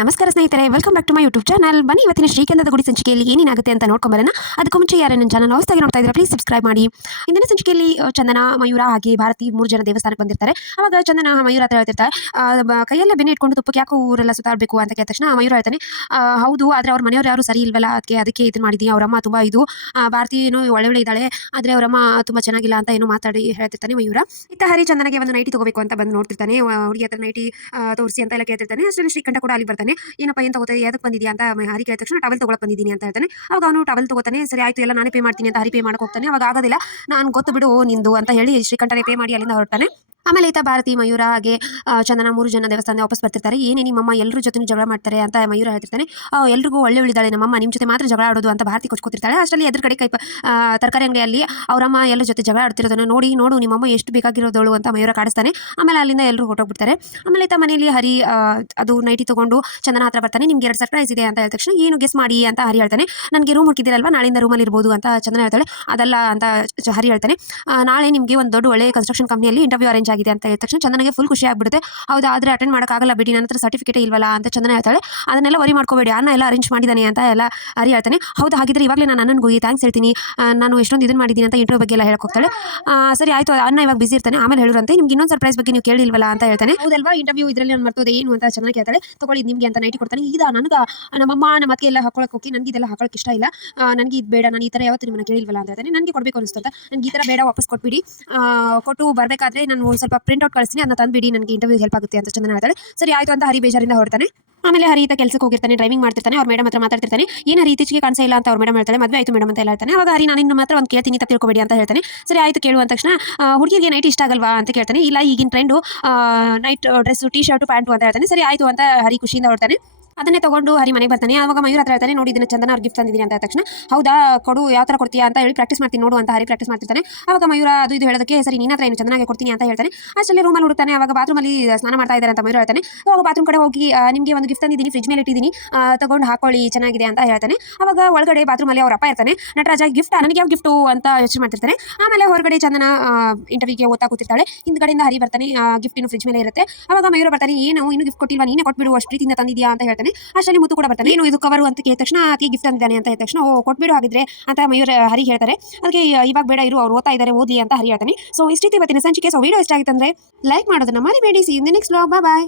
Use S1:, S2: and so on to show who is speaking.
S1: ನಮಸ್ಕಾರ ಸ್ನೇಹಿತರೆ welcome back to my YouTube channel ಬನ್ನಿ, ಇವತ್ತಿನ ಶ್ರೀಕಂಧದ ಗುಡಿ ಸಂಚಿಕೆಯಲ್ಲಿ ಏನೇನಾಗುತ್ತೆ ಅಂತ ನೋಡ್ಕೊಂಬರೋಣ ಅದಕ್ಕೂ ಮುಂಚೆ ಯಾರು ನನ್ನ ಚಾನಲ್ ಹೊಸದಾಗಿ ನೋಡ್ತಾ ಇದ್ದಾರೆ ಪ್ಲೀಸ್ ಸಬ್ಸ್ಕ್ರೈಬ್ ಮಾಡಿ. ಇಂದಿನ ಸಂಚಿಕೆಯಲ್ಲಿ ಚಂದನ, ಮಯೂರ ಹಾಗೆ ಭಾರತಿ ಮೂರು ಜನ ದೇವಸ್ಥಾನಕ್ಕೆ ಬಂದಿರ್ತಾರೆ. ಅವಾಗ ಚಂದನ, ಮಯೂರ ಹತ್ರ ಹೇಳ್ತಿರ್ತಾರೆ ಕೈಯಲ್ಲೇ ಬೆನ್ನೆ ಇಟ್ಕೊಂಡು ತುಪ್ಪಕ್ಕೆ ಯಾಕೋ ಊರೆಲ್ಲ ಸುತ್ತಾಡಬೇಕು? ಅಂತ ಕೇಳಿದ ತಕ್ಷಣ ಮಯೂರ ಹೇಳ್ತಾನೆ ಹೌದು, ಆದರೆ ಅವ್ರ ಮನೆಯವರು ಯಾರು ಸರಿ ಇಲ್ವಲ್ಲ? ಅದಕ್ಕೆ ಅದಕ್ಕೆ ಇದನ್ನ ಮಾಡಿದ್ದೀನಿ ಅವರಮ್ಮ ತುಂಬ ಇದು ಭಾರತಿ ಏನೋ ಒಳ್ಳೆ ಒಳ್ಳೆ ಇದ್ದಾಳೆ, ಆದರೆ ಅವರಮ್ಮ ತುಂಬ ಚೆನ್ನಾಗಿಲ್ಲ ಅಂತ ಏನೋ ಮಾತಾಡಿ ಹೇಳ್ತಿರ್ತಾನೆ ಮಯೂರ. ಇತ್ತ ಹರಿ ಚಂದನಗೆ ಒಂದು ನೈಟಿ ತಗೋಬೇಕು ಅಂತ ಬಂದು ನೋಡ್ತಿರ್ತಾನೆ. ಹುಡುಗಿ ಹತ್ರ ನೈಟಿ ತೋರಿಸಿ ಅಂತ ಎಲ್ಲ ಕೇಳ್ತಿರ್ತಾನೆ. ಅಷ್ಟರಲ್ಲಿ ಶ್ರೀಕಂಠ ಕೂಡ ಅಲ್ಲಿ ಬರ್ತಾನೆ ಏನಪ್ಪ, ಏನು ತಗೋತಾ? ಯಾವ್ದಕ್ಕೆ ಬಂದಿದ್ಯಾ ಅಂತ ಹರಿ ಕೇಳಿದ ತಕ್ಷಣ ಟವೆಲ್ ತಗೊಳಕ್ ಬಂದಿದ್ದೀನಿ ಅಂತ ಹೇಳ್ತಾನೆ. ಅವಾಗ ಅವನು ಟವೆಲ್ ತಗೋತಾನೆ, ಸರಿ, ಆಯ್ತು, ಎಲ್ಲ ನಾನೇ ಪೇ ಮಾಡ್ತೀನಿ ಅಂತ ಹರಿ ಪೇ ಹೋಗ್ತಾನೆ. ಅವಾಗ ಆಗೋದಿಲ್ಲ. ನಾನು ಗೊತ್ತು ಬಿಡು ನಿಂದು ಅಂತ ಹೇಳಿ ಶ್ರೀಕಂಠನೇ ಪೇ ಮಾಡಿ ಅಲ್ಲಿಂದ ಹೊರಡ್ತಾನೆ. ಆಮೇಲೆ ಈತ ಭಾರತಿ, ಮಯೂರ ಹಾಗೆ ಚಂದನ ಮೂರು ಜನ ದೇವಸ್ಥಾನ ವಾಪಸ್ ಬರ್ತಿರ್ತಾರೆ. ಏನೇ ನಿಮ್ಮಮ್ಮ ಎಲ್ಲರ ಜೊತೆ ಜಗಳ ಮಾಡ್ತಾರೆ ಅಂತ ಮಯೂರ ಹೇಳ್ತಿರ್ತಾನೆ. ಎಲ್ರಿಗೂ ಒಳ್ಳೆ ಉಳಿದಾಳೆ ನಮ್ಮಮ್ಮ ನಿಮ್ಮ ಜೊತೆ ಮಾತ್ರ ಜಗಳ ಆಡೋದು ಅಂತ ಭಾರತಿ ಕೊಚ್ಕೋತಿರ್ತಾಳೆ. ಅಷ್ಟರಲ್ಲಿ ಎದುರು ಕಡೆ ಕೈ ತರಕಾರಿ ಅಂಗಡಿಯಲ್ಲಿ ಅವರಮ್ಮ ಎಲ್ಲರ ಜೊತೆ ಜಗಳ ಆಡ್ತಿರೋದನ್ನ ನೋಡಿ, ನೋಡು ನಿಮ್ಮಮ್ಮ ಎಷ್ಟು ಬೇಕಾಗಿರೋದಳು ಅಂತ ಮಯೂರ ಕಾಡಿಸ್ತಾನೆ. ಆಮೇಲೆ ಅಲ್ಲಿಂದ ಎಲ್ಲರೂ ಹೊರಟೋಗ್ಬಿಡ್ತಾರೆ. ಆಮೇಲೆ ಈತ ಮನೆಯಲ್ಲಿ ಹರಿ ಅದು ನೈಟಿ ತಗೊಂಡು ಚಂದನ ಹತ್ರ ಬರ್ತಾನೆ. ನಿಮ್ಗೆ ಎರಡು ಸರ್ಪ್ರೈಸ್ ಇದೆ ಅಂತ ಹೇಳಿದ ತಕ್ಷಣ ಏನು ಗೆಸ್ ಮಾಡಿ ಅಂತ ಹರಿ ಹೇಳ್ತಾನೆ. ನನಗೆ ರೂಮ್ ಹುಡುಕಿದ್ದೀರಲ್ವಾ? ನಾಳೆಯಿಂದ ರೂಮಲ್ಲಿ ಇರ್ಬೋದು ಅಂತ ಚಂದನ ಹೇಳ್ತಾಳೆ. ಅದಲ್ಲ ಅಂತ ಹರಿ ಹೇಳ್ತಾನೆ. ನಾಳೆ ನಿಮಗೆ ಒಂದು ದೊಡ್ಡ ಒಳ್ಳೆ ಕನ್ಸ್ಟ್ರಕ್ಷನ್ ಕಂಪ್ನಿಯಲ್ಲಿ ಇಂಟರ್ವ್ಯೂ ಅರೇಂಜ್ ಆಗಿದೆ ಅಂತ ಹೇಳಿದ ತಕ್ಷಣ ಚಂದನಿಗೆ ಫುಲ್ ಖುಷಿ ಆಗ್ಬಿಡುತ್ತೆ. ಹೌದು, ಆದರೆ ಅಟೆಂಡ್ ಮಾಡೋಕ್ಕಾಗಲ್ಲ ಬಿಡಿ ನನ್ನ ಹತ್ರ ಸರ್ಟಿಫಿಕೇಟ್ ಇಲ್ವಲ್ಲ ಅಂತ ಚಂದನ ಹೇಳ್ತಾಳೆ. ಅದನ್ನೆಲ್ಲ ವರಿ ಮಾಡ್ಕೋಬೇಡಿ, ಅನ್ನ ಎಲ್ಲ ಅರೇಂಜ್ ಮಾಡಿದ್ದಾನೆ ಅಂತ ಎಲ್ಲ ಅರಿ ಹೇಳ್ತಾನೆ. ಹೌದು, ಹಾಗಿದ್ರೆ ಇವಾಗಲೇ ನಾನು ಅಣ್ಣನಿಗೂ ಥ್ಯಾಂಕ್ಸ್ ಹೇಳ್ತೀನಿ. ನಾನು ಎಷ್ಟೊಂದು ಇದನ್ನು ಮಾಡಿದ್ದೀನಿ ಅಂತ ಇಂಟರ್ವ್ಯೂ ಬಗ್ಗೆ ಎಲ್ಲ ಹೇಳಕ್ಕೆ ಹೋಗ್ತಾಳೆ. ಸರಿ, ಆಯಿತು ಅನ್ನ ಇವಾಗ ಬಿಸಿ ಇರ್ತಾನೆ. ಆಮೇಲೆ ಹೇಳೋರಂತೆ, ನಿಮ್ಗೆ ಇನ್ನೊಂದು ಸರ್ಪ್ರೈಸ್ ಬಗ್ಗೆ ನೀವು ಕೇಳಿಲ್ವಲ್ಲ ಅಂತ ಹೇಳ್ತಾನೆ. ಹೌದಲ್ವಾ ಇಂಟರ್ವ್ಯೂ ಇದರಲ್ಲಿ ನಾನು ಮರ್ತೋದೆ ಏನು ಅಂತ ಚೆನ್ನಾಗಿ ಹೇಳ್ತಾಳೆ ತಗೊಳ್ಳಿ ನಿಮಗೆ ಅಂತ ನೈಟಿ ಕೊಡ್ತಾನೆ. ಈಗ ನನಗೆ, ನಮ್ಮಮ್ಮ ನಮ್ಮ ಅತ್ತೆ ಎಲ್ಲ ಹಾಕೊಳಕ್ಕೆ ಹೋಗಿ ನನಗೆ ಇದೆಲ್ಲ ಹಾಕೊಳಕ್ಕೆ ಇಷ್ಟ ಇಲ್ಲ. ನನಗೆ ಇದು ಬೇಡ, ನಾನು ಈ ಥರ ಯಾವತ್ತು ನಿಮ್ಮನ್ನ ಕೇಳಿಲ್ವಲ್ಲ ಅಂತ ಹೇಳ್ತಾನೆ. ನನಗೆ ಕೊಡಬೇಕು ಅನಿಸ್ತಂತ ನನಗೆ ಈ ಥರ ಬೇಡ, ವಾಪಸ್ ಕೊಟ್ಬಿಡಿ. ಕೊಟ್ಟು ಬರಬೇಕಾದ್ರೆ ನಾನು ಸ್ವಲ್ಪ ಪ್ರಿಂಟ್ ಔಟ್ ಕಳಿಸ್ತೀನಿ ಅದನ್ನ ತಂದುಬಿಡಿ, ನನಗೆ ಇಂಟರ್ವ್ಯೂ ಹೆಲ್ಪ್ ಆಗುತ್ತೆ ಅಂತ ಚಂದನ ಹೇಳ್ತಾರೆ ಸರಿ, ಆಯ್ತು ಅಂತ ಹರಿ ಬೇಜಾರಿಂದ ಹೊರತಾನೆ ಆಮೇಲೆ ಹರಿ ಈತ ಕೆಲಸಕ್ಕೆ ಹೋಗಿರ್ತಾನೆ ಡ್ರೈವಿಂಗ್ ಮಾಡ್ತಿರ್ತಾನೆ, ಅವ್ರ ಮೇಡಮ್ ಹತ್ರ ಮಾತಾಡ್ತಿರ್ತಾನೆ. ಏನು ಹರಿ, ಇತ್ತೀಚೆಗೆ ಕಾಣಿಸೇ ಇಲ್ಲ ಅಂತ ಅವ್ರ ಮೇಡಮ್ ಹೇಳ್ತಾರೆ ಮದುವೆ ಆಯಿತು ಮೇಡಮ್ ಅಂತ ಹೇಳ್ತಾನೆ. ಅವಾಗ ಹರಿ, ನಾನು ಇನ್ನು ಮಾತ್ರ ಒಂದು ಕೇಳ್ತೀನಿ ಅಂತ ತಿಳ್ಕೊಬೇಡಿ ಅಂತ ಹೇಳ್ತಾನೆ. ಸರಿ, ಆಯ್ತು ಕೇಳುವ ತಕ್ಷಣ ಹುಡುಗಿಗೆ ನೈಟ್ ಇಷ್ಟ ಆಗಲ್ವಾ ಅಂತ ಕೇಳ್ತಾನೆ. ಇಲ್ಲ, ಈಗಿನ trend night dress T shirt pant ಅಂತ ಹೇಳ್ತಾನೆ. ಸರಿ, ಆಯಿತು ಅಂತ ಹರಿ ಖುಷಿಯಿಂದ ಹೊರಡ್ತಾನೆ. ಅದನ್ನೇ ತಗೊಂಡು ಹರಿ ಮನೆಗೆ ಬರ್ತಾನೆ. ಆವಾಗ ಮಯೂರ್ ಹತ್ರ ಹೇಳ್ತಾನೆ, ನೋಡಿ, ಇದನ್ನ ಚಂದನ ಅವ್ರು ಗಿಫ್ಟ್ ತಂದಿದ್ದೀನಿ ಅಂತ ತಕ್ಷಣ. ಹೌದಾ, ಕೊಡು, ಯಾವ ಥರ ಕೊಡ್ತೀಯಾ? ಅಂತ ಹೇಳಿ ಪ್ರಾಕ್ಟೀಸ್ ಮಾಡ್ತೀನಿ, ನೋಡು ಅಂತ ಹರಿ ಪ್ರಾಕ್ಟೀಸ್ ಮಾಡ್ತಿರ್ತಾನೆ. ಆವಾಗ ಮಯೂರ ಅದು ಇದು ಹೇಳೋದಕ್ಕೆ, ಸರಿ ನಿನ್ನ ಹತ್ರ ಏನು ಚಂದನಾಗೆ ಕೊಡ್ತೀನಿ ಅಂತ ಹೇಳ್ತಾನೆ. ಅಷ್ಟರಲ್ಲಿ ರೂಮಲ್ಲಿ ಹುಡುಕ್ತಾನೆ ಬಾತ್ರೂಮ್ ಬಾತ್ರೂಮಲ್ಲಿ ಸ್ನಾನ ಮಾಡ್ತಾ ಇದ್ದಾರೆ ಅಂತ ಮಯೂರ ಹೇಳ್ತಾನೆ. ಆವಾಗ ಬಾತ್ರೂಮ್ ಕಡೆ ಹೋಗಿ ನಿಮಗೆ ಒಂದು ಗಿಫ್ಟ್ ತಂದಿದ್ದೀನಿ ಫ್ರಿಜ್ ಮೇಲೆ ಇಟ್ಟಿದ್ದೀನಿ ತಗೊಂಡು ಹಾಕೊಳ್ಳಿ, ಚೆನ್ನಾಗಿದೆ ಅಂತ ಹೇಳ್ತಾನೆ. ಆವಾಗ ಒಳಗಡೆ ಬಾತ್ರೂಮಲ್ಲಿ ಅವ್ರ ಅಪ್ಪ ಇರ್ತಾನೆ. ನಟರಾಜ ಗಿಫ್ಟ್ ನನಗೆ ಯಾವ ಗಿಫ್ಟು ಅಂತ ಯೋಚನೆ ಮಾಡ್ತಿರ್ತಾನೆ. ಆಮೇಲೆ ಹೊರಗಡೆ ಚಂದನ ಇಂಟರ್ವ್ಯೂಗೆ ಓದ್ತಾ ಕೂತಿರ್ತಾಳೆ. ಹಿಂದ್ಗಡೆಯಿಂದ ಹರಿ ಬರ್ತಾನೆ ಗಿಫ್ಟ್ ಇನ್ನು ಫ್ರಿಜ್ ಮೇಲೆ ಇರುತ್ತೆ. ಆವಾಗ ಮಯೂರ ಬರ್ತಾನೆ, ಏನು, ಇನ್ನೂ ಗಿಫ್ಟ್ ಕೊಟ್ಟಿಲ್ವಾ? ನೀನೇ ಕೊಟ್ಬಿಡು, ಅಷ್ಟು ಪ್ರೀತಿಯಿಂದ ತಂದಿದ್ಯಾ? ಅಂತ ಹೇಳ್ತಾನೆ. ಅಷ್ಟರಲ್ಲಿ ಮುತ್ತು ಕೂಡ ಬರ್ತಾನೆ. ಏನು ಇದು ಕವರು ಅಂತ ಕೇಳಿದ ತಕ್ಷಣ ಆಕೆ ಗಿಫ್ಟ್ ಅಂದಿದ್ದಾನೆ ಅಂತ ತಕ್ಷಣ, ಓ, ಕೊಟ್ಬಿಡು ಆಗಿದ್ರೆ ಅಂತ ಮಯೂರ ಹರಿ ಹೇಳ್ತಾರೆ. ಅದಕ್ಕೆ ಇವಾಗ ಬೇಡ ಇರು, ಅವ್ರು ಓದ್ತಾ ಇದ್ದಾರೆ, ಓದಿ ಅಂತ ಹರಿ ಹೇಳ್ತಾನೆ. ಸೊ ಇಷ್ಟಿತ್ತು ಇವತ್ತಿನ ಸಂಚಿಕೆ ಸೊ ವಿಡಿಯೋ ಇಷ್ಟ ಆಗಿತ್ತಂದ್ರೆ ಲೈಕ್ ಮಾಡೋದನ್ನ ಮರಿಬೇಡಿ. ಸಿ ಇನ್ ನೆಕ್ಸ್ಟ್ ಬಾಯ್ ಬಾಯ್